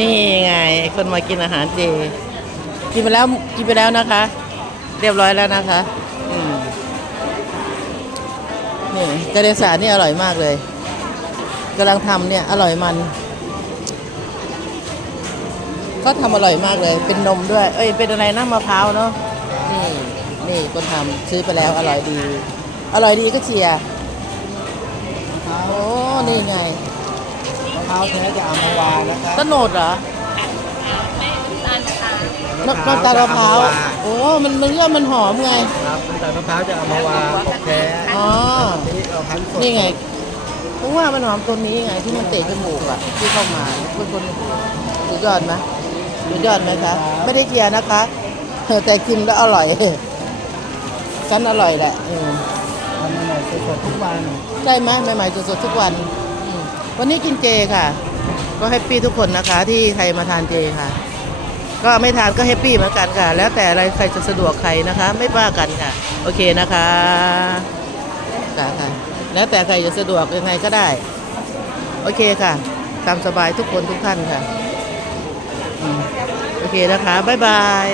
นี่ไง คนมากินอาหารเจ กินไปแล้วกินไปแล้วนะคะ เรียบร้อยแล้วนะคะนี่กระเดสานี่อร่อยมากเลยกำลังทำเนี่ย อร่อยมัน ก็ทำอร่อยมากเลย เป็นนมด้วย เอ้ย เป็นอะไรนะมะพร้าวเนาะนี่นี่คนทำซื้อไปแล้วอร่อยดี อร่อยดีก็เชียร์โอ้นี่ไง ร้าวแท้จะอัมพวานะครับต้นโหนดเหรอน้ำน้ำตาลมะพร้าวโอ้ มันมันเรื่องมันหอมไง ครับน้ำตาลมะพร้าวจะอัมพวาของแท้อ๋อนี่เราคั้นสดนี่ไงเพราะว่ามันหอมตัวนี้ไงที่มันเตะจมูกอะที่เข้ามาเป็นคนสุดยอดไหมสุดยอดไหมคะ ไม่ได้เกลียร์นะคะเออแต่กินแล้วอร่อยฉันอร่อยแหละเออทำใหม่ๆสดๆทุกวันใช่ไหมใหม่ๆสดๆทุกวันอืม วันนี้กินเจค่ะ ก็แฮปปี้ทุกคนนะคะที่ใครมาทานเจค่ะ ก็ไม่ทานก็แฮปปี้เหมือนกันค่ะ แล้วแต่อะไรใครจะสะดวกใครนะคะ ไม่ว่ากันค่ะ โอเคนะคะค่ะค่ะแล้วแต่ใครจะสะดวกยังไงก็ได้ โอเคค่ะ ตามสบายทุกคนทุกท่านค่ะ โอเคนะคะ บ๊ายบาย